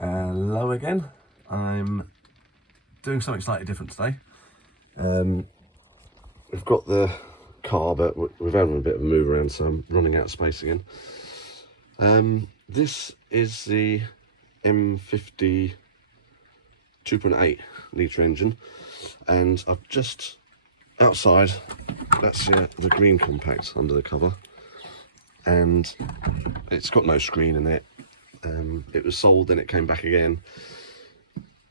Hello again. I'm doing something slightly different today. We've got the car, but we've had a bit of a move around, so I'm running out of space again. This is the m52 2.8 litre engine, and I've just outside, that's the green compact under the cover, and it's got no screen in it. It was sold, then it came back again.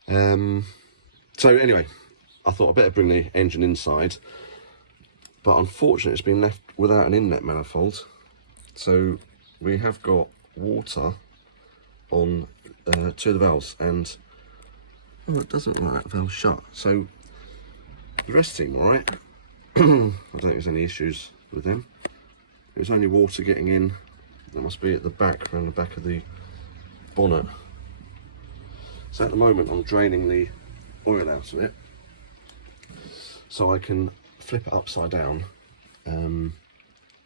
So anyway, I thought I'd better bring the engine inside, but unfortunately it's been left without an inlet manifold. So we have got water on two of the valves, and it doesn't look like that valve's shut. So the rest seem alright. I don't think there's any issues with them. There's only water getting in. That must be at the back, around the back of the bonnet. So at the moment I'm draining the oil out of it, so I can flip it upside down and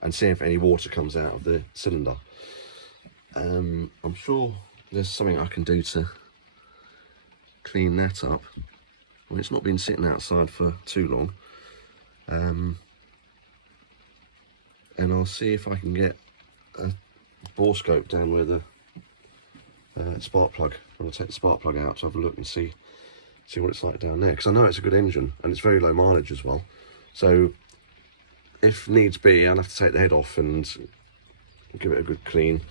see if any water comes out of the cylinder. I'm sure there's something I can do to clean that up. Well, it's not been sitting outside for too long. And I'll see if I can get a bore scope down where the spark plug, I'm going to take the spark plug out to have a look and see what it's like down there, because I know it's a good engine and it's very low mileage as well. So if needs be, I'll have to take the head off and give it a good clean.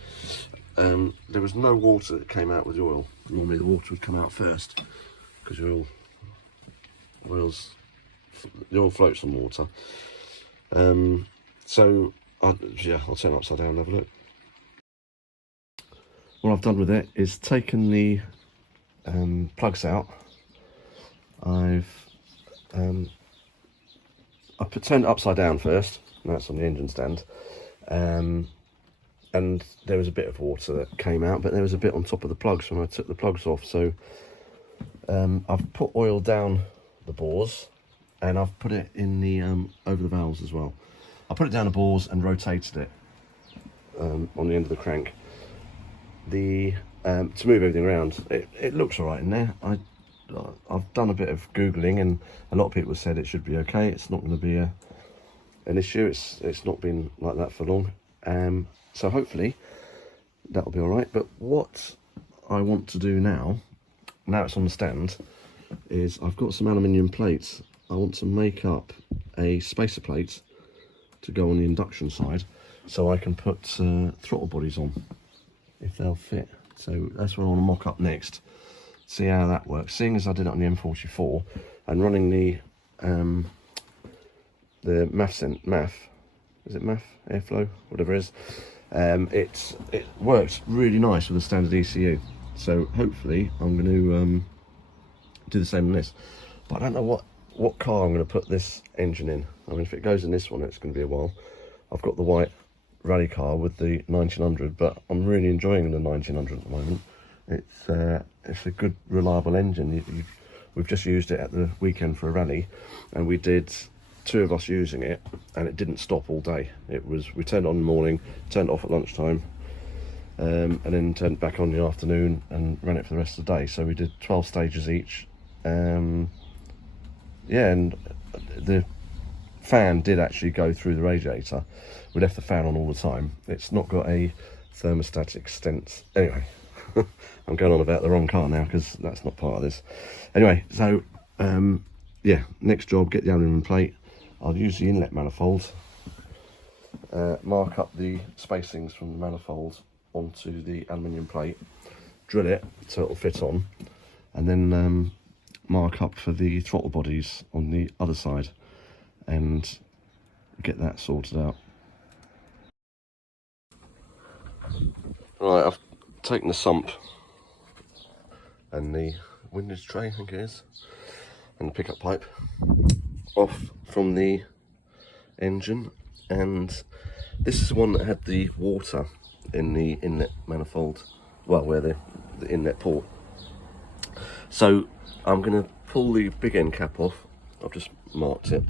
There was no water that came out with the oil. Normally the water would come out first, because the oil floats on water. So I'll turn it upside down and have a look. What I've done with it is taken the plugs out. I've turned it upside down first. That's on the engine stand, and there was a bit of water that came out, but there was a bit on top of the plugs when I took the plugs off. So I've put oil down the bores, and I've put it in the over the valves as well. I put it down the bores and rotated it on the end of the crank. To move everything around, it looks all right in there. I've done a bit of googling, and a lot of people said it should be okay. It's not going to be an issue. It's not been like that for long, so hopefully that'll be all right. But what I want to do now it's on the stand, is I've got some aluminium plates. I want to make up a spacer plate to go on the induction side, so I can put throttle bodies on, if they'll fit. So that's what I want to mock up next, see how that works. Seeing as I did it on the M44 and running the MAF, is it MAF airflow, whatever it is, it works really nice with a standard ECU. So hopefully I'm going to do the same on this, but I don't know what car I'm going to put this engine in. I mean, if it goes in this one, it's going to be a while. I've got the white rally car with the 1900, but I'm really enjoying the 1900 at the moment. It's a good, reliable engine. We've just used it at the weekend for a rally, and we did 2 of us using it, and it didn't stop all day. We turned it on in the morning, turned it off at lunchtime, and then turned it back on in the afternoon and ran it for the rest of the day. So we did 12 stages each. And the fan did actually go through the radiator. We left the fan on all the time. It's not got a thermostatic stent. Anyway, I'm going on about the wrong car now, because that's not part of this. Anyway, so next job, get the aluminium plate. I'll use the inlet manifold, mark up the spacings from the manifold onto the aluminium plate, drill it so it'll fit on, and then mark up for the throttle bodies on the other side and get that sorted out. Right, I've taken the sump and the windage tray, I think it is, and the pickup pipe off from the engine, and this is the one that had the water in the inlet manifold, well, where the inlet port. So I'm going to pull the big end cap off. I've just marked it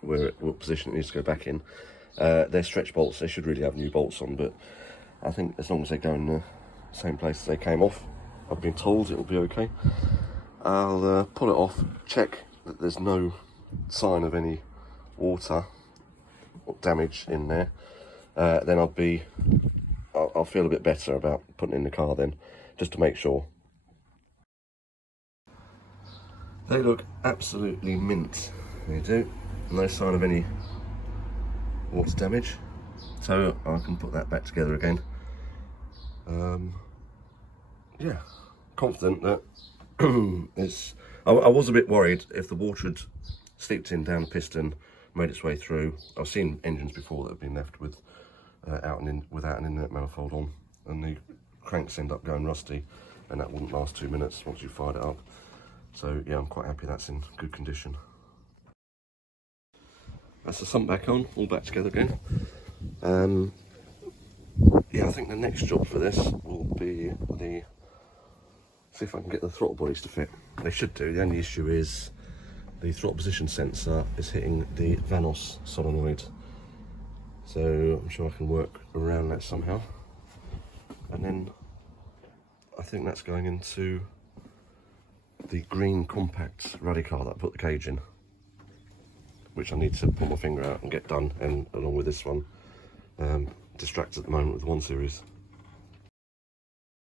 what position it needs to go back in. They're stretch bolts. They should really have new bolts on, but I think as long as they go in the same place as they came off, I've been told it will be okay. I'll pull it off, check that there's no sign of any water or damage in there. Then I'll feel a bit better about putting it in the car then, just to make sure. They look absolutely mint. They do. No sign of any water damage. So I can put that back together again. Yeah, confident that I was a bit worried if the water had seeped in down the piston, made its way through. I've seen engines before that have been left with without an inlet manifold on, and the cranks end up going rusty, and that wouldn't last 2 minutes once you fired it up. So yeah, I'm quite happy that's in good condition. That's the sump back on, all back together again. Yeah, I think the next job for this will be see if I can get the throttle bodies to fit. They should do. The only issue is the throttle position sensor is hitting the Vanos solenoid. So I'm sure I can work around that somehow. And then I think that's going into the green compact rally car that I put the cage in, which I need to pull my finger out and get done, and along with this one. Distracted at the moment with the 1 Series.